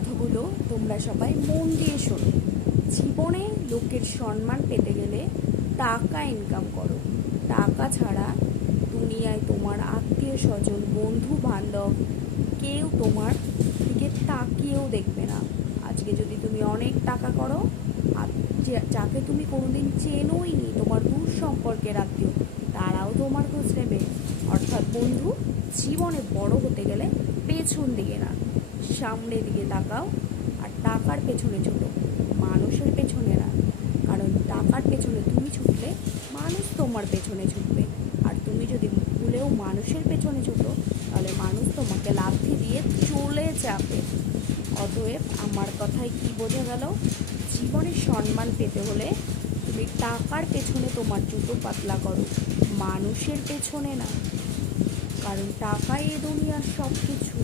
কথাগুলো তোমরা সবাই মন দিয়ে শোনো। জীবনে লোকের সম্মান পেতে গেলে টাকা ইনকাম করো। টাকা ছাড়া দুনিয়ায় তোমার আত্মীয় স্বজন, বন্ধু বান্ধব কেউ তোমার দিকে তাকিয়েও দেখবে না। আজকে যদি তুমি অনেক টাকা করো, আর যাকে তুমি কোনোদিন চেনোই নি, তোমার দূর সম্পর্কের আত্মীয়, তারাও তোমার খোঁজ নেবে। অর্থাৎ বন্ধু, জীবনে বড় হতে গেলে পেছন দিকে না, সামনের দিকে তাকাও আর টাকার পেছনে ছোটো, মানুষের পেছনে না। কারণ টাকার পেছনে তুমি ছুটলে মানুষ তোমার পেছনে ছুটবে, আর তুমি যদি ভুলেও মানুষের পেছনে ছোটো, তাহলে মানুষ তোমাকে লাথি দিয়ে চলে যাবে। অতএব আমার কথায় কি বোঝা গেল? জীবনে সম্মান পেতে হলে তুমি টাকার পেছনে তোমার জুতো পাতলা করো, মানুষের পেছনে না। কারণ টাকাই এ দুনিয়ার সব কিছু।